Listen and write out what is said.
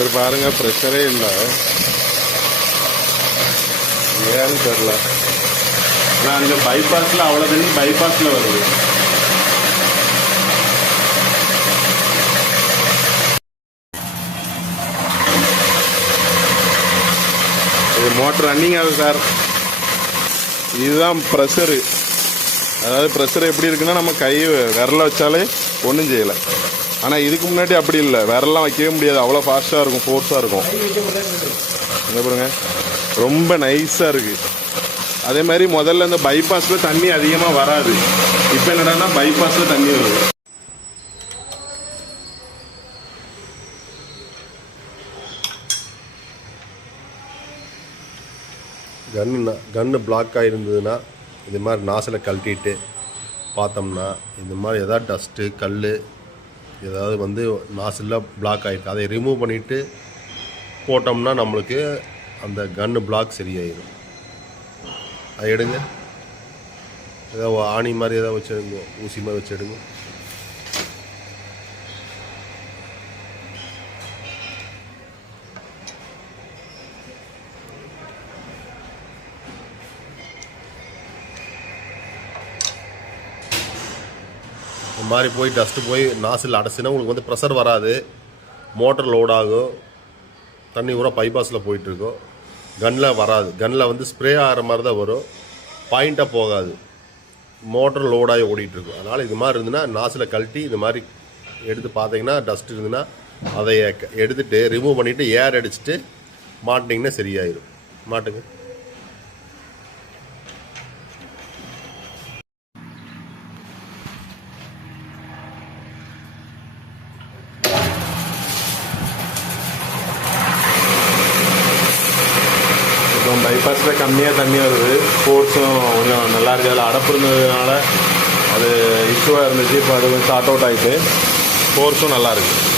சரி பாருங்க, ப்ரெஷரே இல்லை, ஏன்னு தெரில. ஆனால் அங்கே பைபாஸில் அவ்வளோ தண்ணி பைபாஸில் வருது. இது மோட்டர் ரன்னிங் ஆகுது சார். இதுதான் ப்ரெஷரு. அதாவது ப்ரெஷர் எப்படி இருக்குன்னா, நம்ம கை விரல வச்சாலே ஒன்றும் செய்யலை. ஆனால் இதுக்கு முன்னாடி அப்படி இல்லை, விரலாம் வைக்கவே முடியாது, அவ்வளோ ஃபாஸ்ட்டாக இருக்கும், ஃபோர்ஸாக இருக்கும். என்ன பாருங்க, ரொம்ப நைஸாக இருக்குது. அதே மாதிரி முதல்ல இந்த பைபாஸில் தண்ணி அதிகமாக வராது. இப்போ என்னடான்னா பைபாஸில் தண்ணி வருது. கன்று பிளாக் ஆகிருந்ததுன்னா இது மாதிரி நாசில் கழட்டிட்டு பார்த்தோம்னா இந்த மாதிரி எதாவது டஸ்ட்டு கல் ஏதாவது வந்து நாசில் பிளாக் ஆகிருக்கு, அதை ரிமூவ் பண்ணிவிட்டு போட்டோம்னா நம்மளுக்கு அந்த கன்று பிளாக் சரியாயிடும். அதை எடுங்க, ஏதாவது ஆணி மாதிரி ஏதாவது வச்சு எடுங்க, ஊசி மாதிரி வச்சு எடுங்க. இந்த மாதிரி போய் டஸ்ட்டு போய் நாசில் அடைச்சினா உங்களுக்கு வந்து ப்ரெஷர் வராது, மோட்டர் லோட் ஆகும், தண்ணி பூரா பைபாஸில் போயிட்டுருக்கோம். கன்னில் வராது, கன்னில் வந்து ஸ்ப்ரே ஆகிற மாதிரி தான் வரும், பாயிண்ட்டாக போகாது, மோட்டர் லோடாகி ஓடிட்டுருக்கும். அதனால் இது மாதிரி இருந்துன்னா நாசில் கழட்டி இது மாதிரி எடுத்து பார்த்தீங்கன்னா டஸ்ட் இருந்துன்னா அதை எடுத்துகிட்டு ரிமூவ் பண்ணிவிட்டு ஏர் அடிச்சுட்டு மாட்டிங்கன்னா சரியாயிடும். மாட்டுங்க. இப்போ பைபாஸில் கம்மியாக தண்ணி வருது, ஸ்போர்ட்ஸும் கொஞ்சம் நல்லா இருக்குது. அதில் அடப்பு இருந்ததுனால அது இஷ்யூவாக இருந்துச்சு. இப்போ அது கொஞ்சம் ஷார்ட் அவுட் ஆகிட்டு ஃபோர்ஸும் நல்லா இருக்குது.